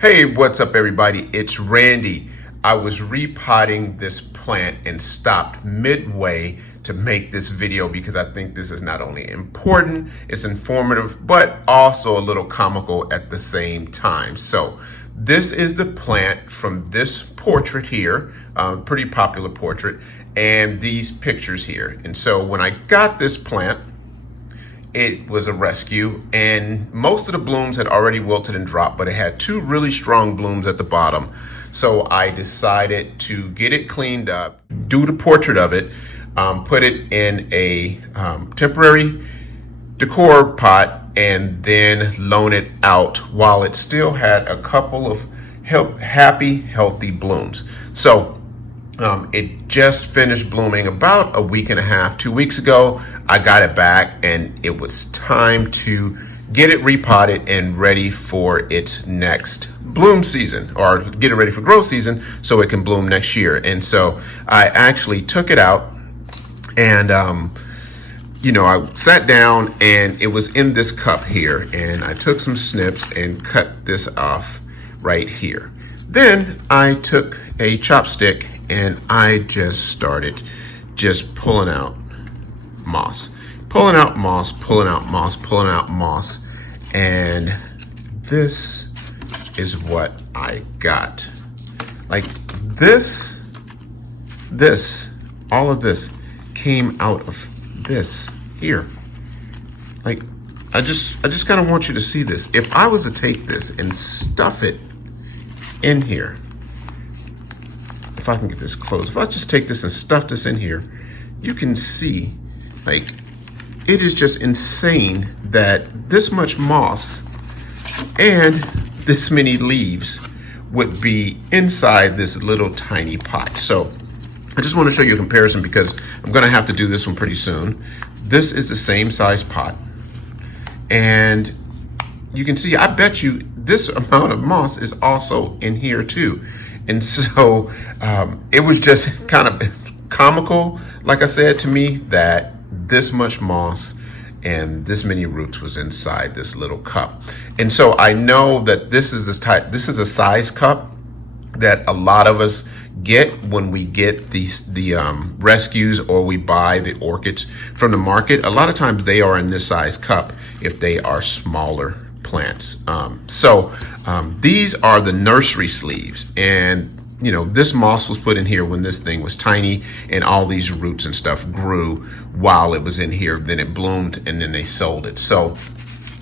Hey, what's up everybody? It's Randy. I was repotting this plant and stopped midway to make this video because I think this is not only important, it's informative, but also a little comical at the same time. So this is the plant from this portrait here, pretty popular portrait, and these pictures here. And so when I got this plant, it was a rescue, and most of the blooms had already wilted and dropped, but it had two really strong blooms at the bottom. So I decided to get it cleaned up, do the portrait of it, put it in a temporary decor pot, and then loan it out while it still had a couple of happy, healthy blooms. So it just finished blooming about a week and a half, 2 weeks ago. I got it back and it was time to get it repotted and ready for its next bloom season, or get it ready for growth season so it can bloom next year. And so I actually took it out and I sat down and it was in this cup here, and I took some snips and cut this off right here. Then I took a chopstick and I just started pulling out moss, pulling out moss, pulling out moss, pulling out moss. And this is what I got. Like this, all of this came out of this here. Like, I just kind of want you to see this. If I was to take this and stuff it in here, if I can get this closed, if I just take this and stuff this in here, you can see, like, it is just insane that this much moss and this many leaves would be inside this little tiny pot. So I just want to show you a comparison because I'm going to have to do this one pretty soon. This is the same size pot, and you can see, I bet you this amount of moss is also in here too. And so it was just kind of comical, like I said, to me, that this much moss and this many roots was inside this little cup. And so I know that this is a size cup that a lot of us get when we get the rescues, or we buy the orchids from the market. A lot of times they are in this size cup if they are smaller plants. These are the nursery sleeves, and this moss was put in here when this thing was tiny, and all these roots and stuff grew while it was in here. Then it bloomed, and then they sold it. So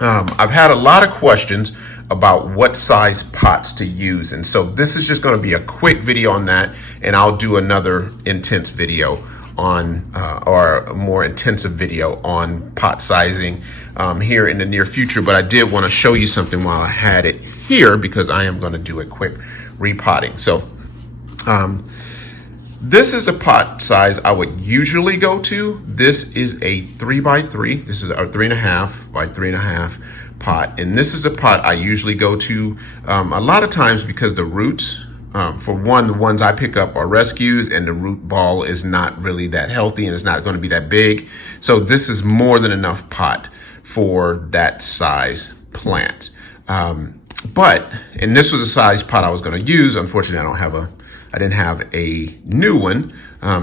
I've had a lot of questions about what size pots to use, and so this is just going to be a quick video on that, and I'll do another intense video on or a more intensive video on pot sizing here in the near future. But I did want to show you something while I had it here, because I am going to do a quick repotting. So this is a pot size I would usually go to. This is a 3x3. This is a 3.5 by 3.5 pot, and this is a pot I usually go to a lot of times because the roots, for one, the ones I pick up are rescues, and the root ball is not really that healthy and it's not going to be that big. So this is more than enough pot for that size plant. And this was a size pot I was going to use. Unfortunately, I didn't have a new one.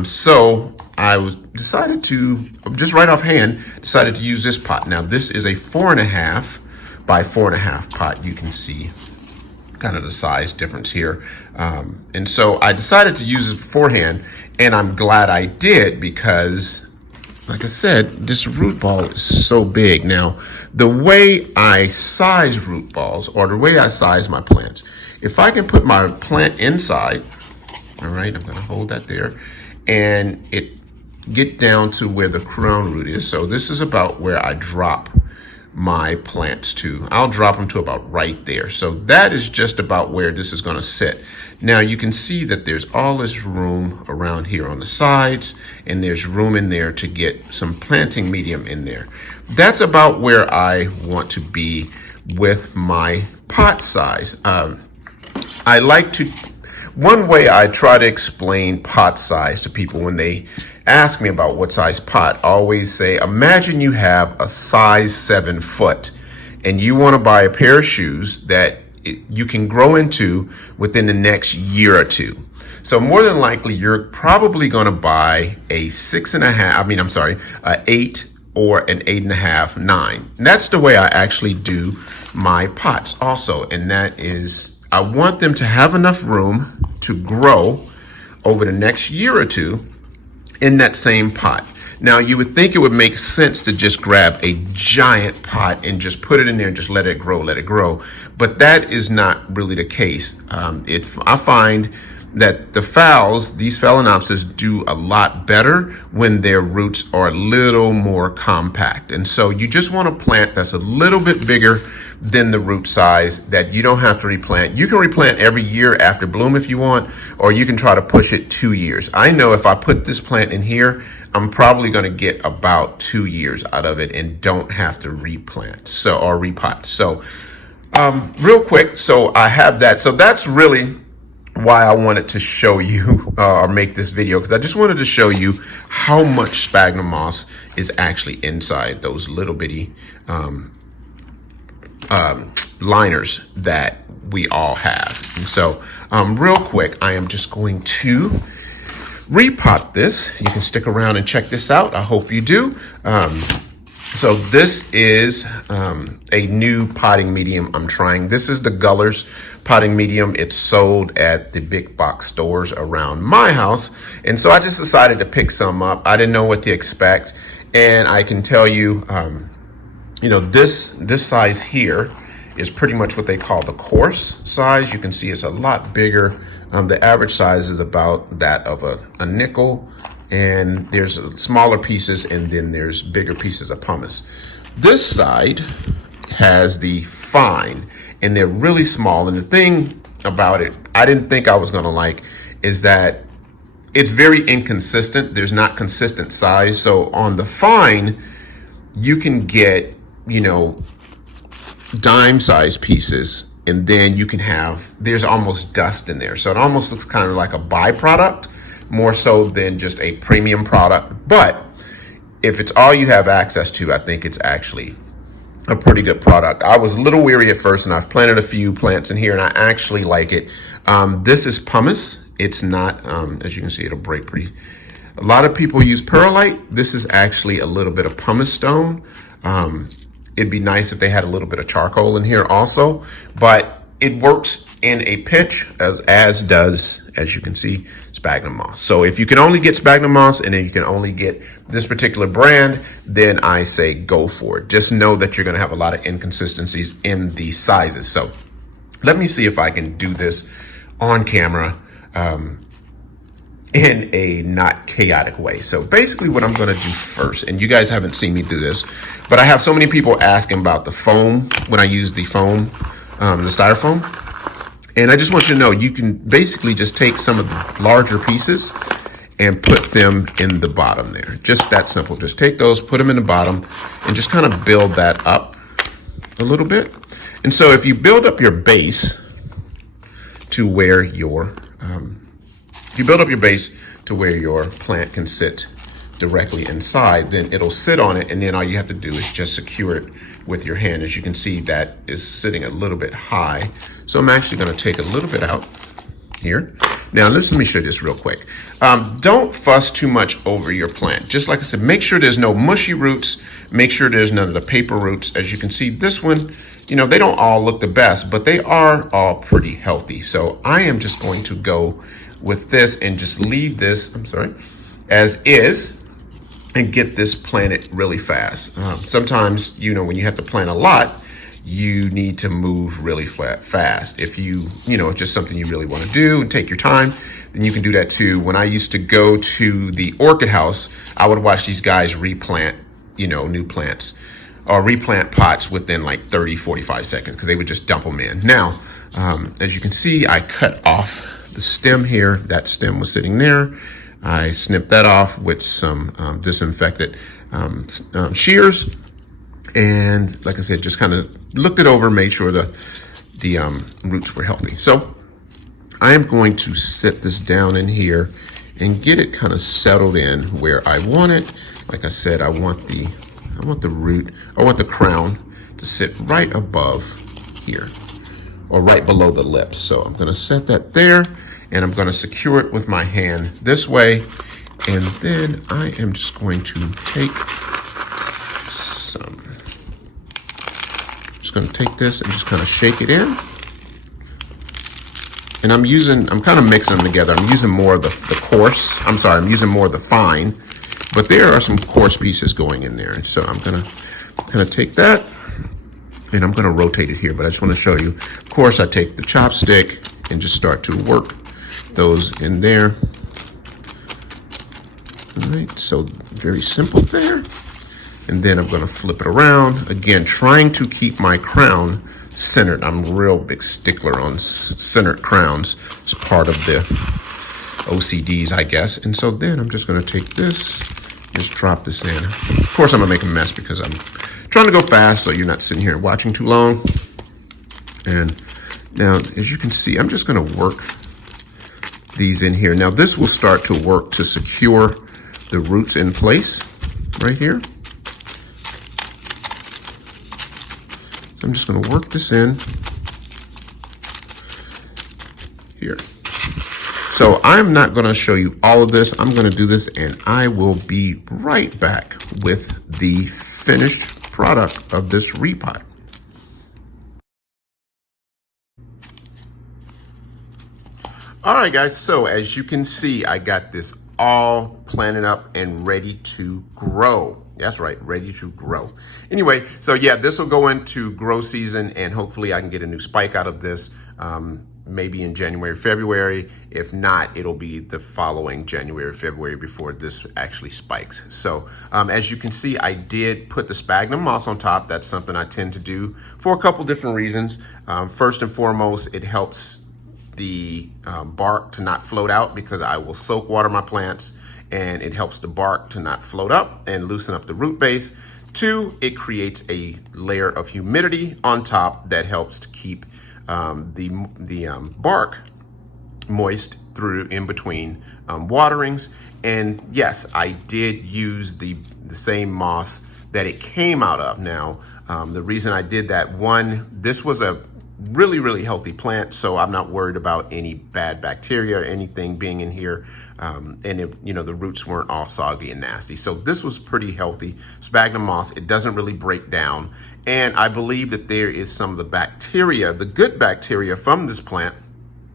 So I decided to, just right offhand, decided to use this pot. Now this is a 4.5 by 4.5 pot. You can see kind of the size difference here. And so I decided to use it beforehand, and I'm glad I did, because like I said, this root ball is so big. Now, the way I size root balls, or the way I size my plants, if I can put my plant inside, all right, I'm gonna hold that there, and it get down to where the crown root is. So this is about where I drop my plants to. I'll drop them to about right there. So that is just about where this is going to sit. Now you can see that there's all this room around here on the sides, and there's room in there to get some planting medium in there. That's about where I want to be with my pot size. One way I try to explain pot size to people when they ask me about what size pot, I always say, imagine you have a size 7 foot and you want to buy a pair of shoes that you can grow into within the next year or two. So more than likely, you're probably going to buy a 8 or an 8.5, 9. And that's the way I actually do my pots also. And that is, I want them to have enough room to grow over the next year or two in that same pot. Now, you would think it would make sense to just grab a giant pot and just put it in there and just let it grow. But that is not really the case. I find that the these Phalaenopsis, do a lot better when their roots are a little more compact. And so you just want a plant that's a little bit bigger than the root size that you don't have to replant. You can replant every year after bloom if you want, or you can try to push it 2 years. I know if I put this plant in here, I'm probably going to get about 2 years out of it and don't have to replant or repot. So real quick, so I have that. So that's really why I wanted to show you or make this video, because I just wanted to show you how much sphagnum moss is actually inside those little bitty liners that we all have. And so real quick, I am just going to repot this. You can stick around and check this out. I hope you do. So this is a new potting medium I'm trying. This is the Gullers potting medium. It's sold at the big box stores around my house. And so I just decided to pick some up. I didn't know what to expect. And I can tell you, this size here is pretty much what they call the coarse size. You can see it's a lot bigger. The average size is about that of a nickel. And there's smaller pieces, and then there's bigger pieces of pumice. This side has the fine, and they're really small. And the thing about it, I didn't think I was gonna like, is that it's very inconsistent. There's not consistent size. So on the fine, you can get, dime size pieces, and then you can there's almost dust in there. So it almost looks kind of like a byproduct, more so than just a premium product. But if it's all you have access to, I think it's actually a pretty good product. I was a little weary at first, and I've planted a few plants in here, and I actually like it. This is pumice. It's not, as you can see, it'll break pretty. A lot of people use perlite. This is actually a little bit of pumice stone. It'd be nice if they had a little bit of charcoal in here also, but it works in a pinch, as does, as you can see, sphagnum moss. So if you can only get sphagnum moss, and then you can only get this particular brand, then I say go for it. Just know that you're going to have a lot of inconsistencies in the sizes. So let me see if I can do this on camera in a not chaotic way. So basically what I'm going to do first, and you guys haven't seen me do this, but I have so many people asking about the foam when I use the foam, the styrofoam. And I just want you to know, you can basically just take some of the larger pieces and put them in the bottom there. Just that simple. Just take those, put them in the bottom, and just kind of build that up a little bit. And so if you build up your base to where your, plant can sit directly inside, then it'll sit on it, and then all you have to do is just secure it with your hand. As you can see, that is sitting a little bit high. So I'm actually going to take a little bit out here. Now, let me show you this real quick. Don't fuss too much over your plant. Just like I said, make sure there's no mushy roots. Make sure there's none of the paper roots. As you can see, this one, they don't all look the best, but they are all pretty healthy. So I am just going to go with this and just leave this, as is, and get this planted really fast. Sometimes, when you have to plant a lot, you need to move really fast. If it's just something you really want to do and take your time, then you can do that too. When I used to go to the orchid house, I would watch these guys replant, new plants or replant pots within like 30, 45 seconds, because they would just dump them in. Now, as you can see, I cut off the stem here. That stem was sitting there. I snipped that off with some disinfected shears. And like I said, just kind of looked it over, made sure the roots were healthy. So I am going to set this down in here and get it kind of settled in where I want it. Like I said, I want the crown to sit right above here. or right below the lips. So I'm gonna set that there, and I'm gonna secure it with my hand this way. And then I am just going to take some, just gonna take this and just kind of shake it in. And I'm kind of mixing them together. I'm using more of the coarse, I'm using more of the fine, but there are some coarse pieces going in there. And so I'm gonna kind of take that and I'm gonna rotate it here, but I just wanna show you. Of course, I take the chopstick and just start to work those in there. All right, so very simple there. And then I'm gonna flip it around. Again, trying to keep my crown centered. I'm a real big stickler on centered crowns. It's part of the OCDs, I guess. And so then I'm just gonna take this, just drop this in. Of course, I'm gonna make a mess because I'm trying to go fast so you're not sitting here watching too long. And now, as you can see, I'm just gonna work these in here. Now this will start to work to secure the roots in place right here. I'm just gonna work this in here. So I'm not gonna show you all of this. I'm gonna do this and I will be right back with the finished product of this repot. All right, guys, so as you can see, I got this all planted up and ready to grow. That's right, ready to grow. Anyway, so yeah, this will go into grow season and hopefully I can get a new spike out of this maybe in January, February. If not, it'll be the following January, February before this actually spikes. So as you can see, I did put the sphagnum moss on top. That's something I tend to do for a couple different reasons. First and foremost, it helps the bark to not float out because I will soak water my plants, and it helps the bark to not float up and loosen up the root base. Two, it creates a layer of humidity on top that helps to keep the bark moist through in between waterings. And yes, I did use the same moss that it came out of. Now, the reason I did that, one, this was a really healthy plant, so I'm not worried about any bad bacteria or anything being in here, and the roots weren't all soggy and nasty. So this was pretty healthy sphagnum moss. It doesn't really break down, and I believe that there is some of the bacteria, the good bacteria from this plant,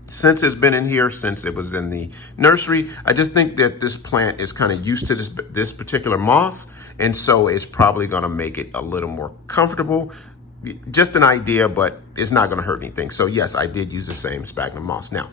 since it's been in here, since it was in the nursery. I just think that this plant is kind of used to this particular moss, and so it's probably going to make it a little more comfortable. Just an idea, but it's not going to hurt anything. So yes, I did use the same sphagnum moss. Now,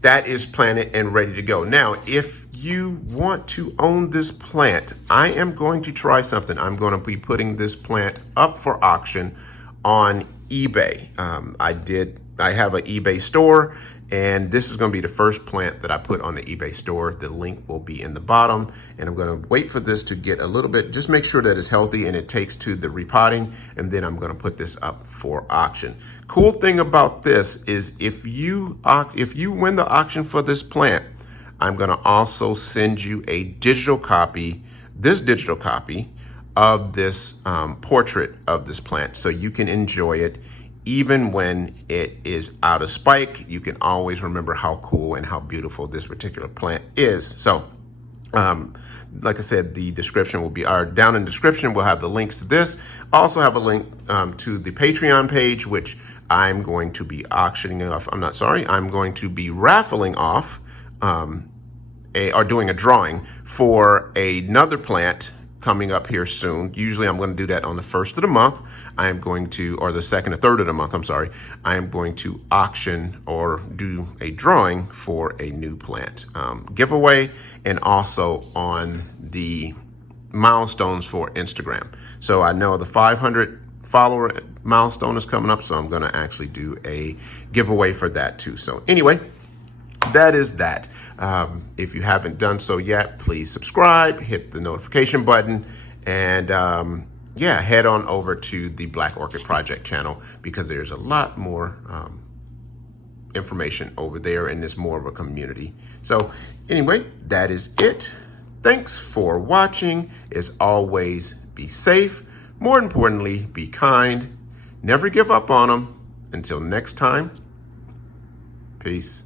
that is planted and ready to go. Now, if you want to own this plant, I am going to try something. I'm going to be putting this plant up for auction on eBay. I have an eBay store, and this is going to be the first plant that I put on the eBay store. The link will be in the bottom, and I'm going to wait for this to get a little bit, just make sure that it's healthy and it takes to the repotting, and then I'm going to put this up for auction. Cool thing about this is if you win the auction for this plant, I'm going to also send you a digital copy, this digital copy of this portrait of this plant, so you can enjoy it. Even when it is out of spike, you can always remember how cool and how beautiful this particular plant is. So, like I said, the description will be, or down in the description, we'll have the links to this. Also have a link to the Patreon page, which I'm going to be auctioning off. I'm going to be raffling off, or doing a drawing for another plant coming up here soon. Usually I'm going to do that on the 1st of the month. I am going to, or the 2nd or 3rd of the month, I'm sorry. I am going to auction or do a drawing for a new plant giveaway, and also on the milestones for Instagram. So I know the 500 follower milestone is coming up, so I'm going to actually do a giveaway for that too. So anyway, that is that. If you haven't done so yet, please subscribe, hit the notification button, and yeah, head on over to the Black Orchid Project channel, because there's a lot more information over there, and it's more of a community. So anyway, that is it. Thanks for watching. As always, be safe. More importantly, be kind. Never give up on them. Until next time, peace.